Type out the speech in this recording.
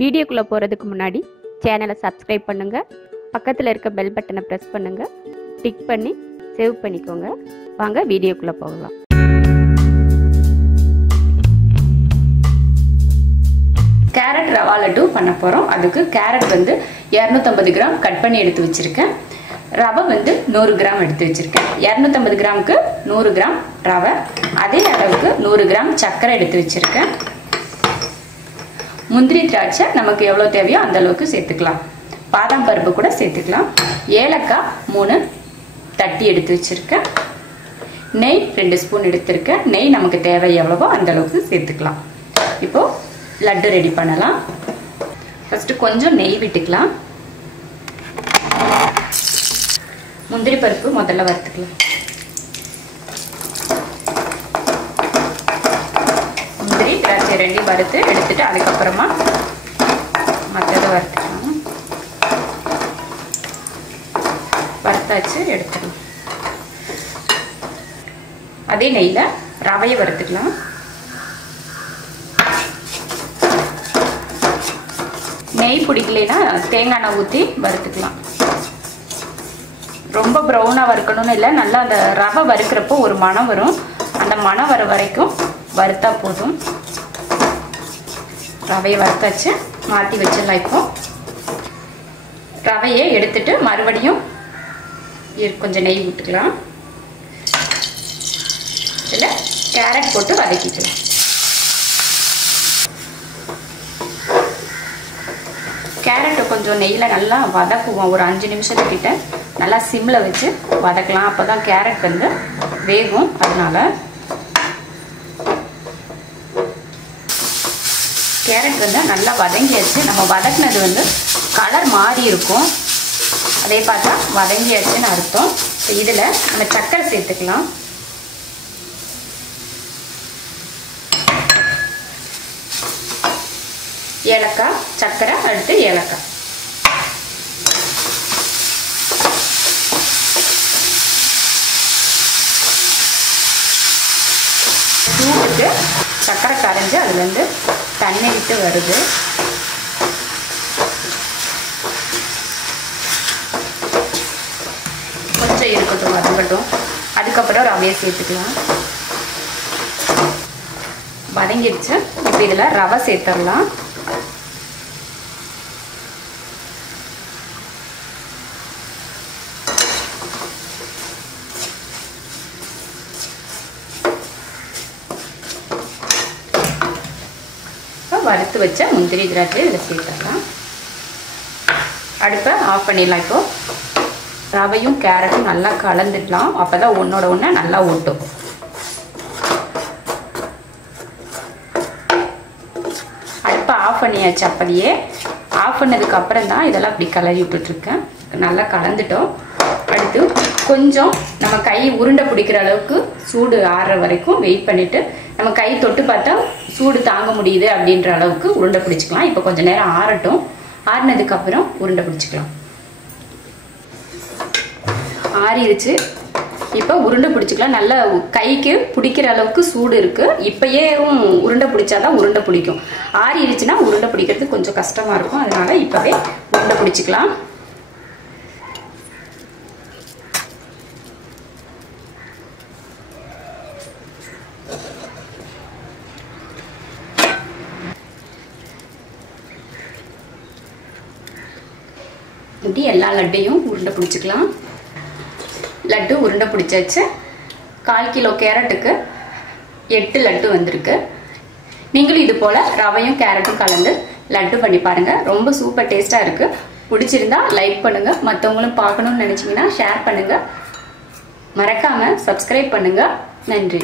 வீடியோக்குள்ள போறதுக்கு முன்னாடி சேனலை சப்ஸ்கிரைப் பண்ணுங்க, பக்கத்துல இருக்க பெல் பட்டனை பிரஸ் பண்ணுங்க, டிக் பண்ணி சேவ் பண்ணிக்கோங்க. வாங்க வீடியோக்குள்ள போகலாம். கேரட் ரவா லட்டு பண்ண போறோம். அதுக்கு கேரட் வந்து 250 கிராம் கட் பண்ணி எடுத்து வச்சிருக்கேன். ரவை வந்து 100 கிராம் எடுத்து வச்சிருக்கேன். 250 கிராமுக்கு 100 கிராம் ரவை, அதே அளவுக்கு 100 கிராம் சர்க்கரை எடுத்து வச்சிருக்கேன். முந்திரி திராட்சை நமக்கு எவ்வளவு தேவையோ அந்த அளவுக்கு சேர்த்துக்கலாம். பாதாம் பருப்பு கூட சேர்த்துக்கலாம். ஏலக்காய் 3 தட்டி எடுத்து வச்சிருக்கேன். நெய் 2 ஸ்பூன் எடுத்திருக்கேன். நெய் நமக்கு தேவை எவ்வளவோ அந்த அளவுக்கு சேர்த்துக்கலாம். இப்போ லட்டு ரெடி பண்ணலாம். ஃபர்ஸ்ட் கொஞ்சம் நெய் விட்டுக்கலாம். முந்திரி பருப்பு முதல்ல வறுத்துக்கலாம். முந்திரி திராட்சை ரெண்டையும் வறுத்து எடுத்துட்டு அதுக்கப்புறமா மற்றதை வறுத்துக்கலாம். வறுத்தாச்சு எடுத்துக்கலாம். அதே நெய்ல ரவையை வறுத்துக்கலாம். நெய் பிடிக்கலைன்னா தேங்காய் எண்ணெய் ஊற்றி வறுத்துக்கலாம். ரொம்ப ப்ரௌனாக வறுக்கணும்னு இல்லை, நல்லா அந்த ரவை வறுக்கிறப்போ ஒரு மணம் வரும். அந்த மணம் வர வரைக்கும் வறுத்தா போதும். ரவையை வறுத்தாச்சு, மாற்றி வச்சிடலாம். இப்போ ரவையை எடுத்துட்டு மறுபடியும் கொஞ்சம் நெய் விட்டுக்கலாம். இதில் கேரட் போட்டு வதக்கிக்கலாம். கேரட்டை கொஞ்சம் நெய்யில் நல்லா வதக்குவோம். ஒரு 5 நிமிஷத்துக்கிட்ட நல்லா சிம்மில் வச்சு வதக்கலாம். அப்போ தான் கேரட் வந்து வேகும். அதனால கேரட் வந்து நல்லா வதங்கியாச்சு. நம்ம வதக்கினது வந்து கலர் மாறி இருக்கும். அதே பார்த்தா வதங்கியாச்சுன்னு அர்த்தம். இப்போ இதில் நம்ம சர்க்கரை சேர்த்துக்கலாம். ஏலக்காய், சர்க்கரை, அடுத்து ஏலக்காய். சூடுக்கு சர்க்கரை கரைஞ்சி அதுலேருந்து தண்ணி விட்டு வருது. கொஞ்சம் இருக்கட்டும், வதங்கட்டும். அதுக்கப்புறம் ரவையை சேர்த்துக்கலாம். வதங்கிடுச்சு. இப்போ இதில் ரவை சேர்த்துடலாம். வறுத்து வச்ச முந்திரி திராட்சை இதில் சேர்த்துக்கலாம். அடுப்பை ஆஃப் பண்ணிடலாம். இப்போ ரவையும் கேரட்டும் நல்லா கலந்துடலாம். அப்போ தான் ஒன்றோட ஒன்று நல்லா ஒட்டும். அடுப்பை ஆஃப் பண்ணியாச்சு. அப்படியே ஆஃப் பண்ணதுக்கு அப்புறம் தான் இதெல்லாம் இப்படி கிளறி விட்டுட்ருக்கேன். நல்லா கலந்துட்டோம். அடுத்து கொஞ்சம் நம்ம கை உருண்டை பிடிக்கிற அளவுக்கு சூடு ஆறுற வரைக்கும் வெயிட் பண்ணிவிட்டு நம்ம கை தொட்டு பார்த்தா சூடு தாங்க முடியுது அப்படின்ற அளவுக்கு உருண்டை பிடிச்சிக்கலாம். இப்போ கொஞ்சம் நேரம் ஆறட்டும். ஆறினதுக்கப்புறம் உருண்டை பிடிச்சிக்கலாம். ஆறிடுச்சு. இப்போ உருண்டை பிடிச்சிக்கலாம். நல்லா கைக்கு பிடிக்கிற அளவுக்கு சூடு இருக்குது. இப்போயே உருண்டை பிடிச்சாதான் உருண்டை பிடிக்கும். ஆறிடுச்சுன்னா உருண்டை பிடிக்கிறது கொஞ்சம் கஷ்டமாக இருக்கும். அதனால இப்போவே உருண்டை பிடிச்சிக்கலாம். இப்படி எல்லா லட்டையும் உருண்டை பிடிச்சிக்கலாம். லட்டு உருண்டை பிடிச்சாச்சு. 1/4 கிலோ கேரட்டுக்கு 8 லட்டு வந்திருக்கு. நீங்களும் இது போல் ரவையும் கேரட்டும் கலந்து லட்டு பண்ணி பாருங்கள். ரொம்ப சூப்பர் டேஸ்ட்டாக இருக்குது. பிடிச்சிருந்தா லைக் பண்ணுங்கள். மற்றவங்களும் பார்க்கணுன்னு நினச்சிங்கன்னா ஷேர் பண்ணுங்கள். மறக்காமல் சப்ஸ்கிரைப் பண்ணுங்கள். நன்றி.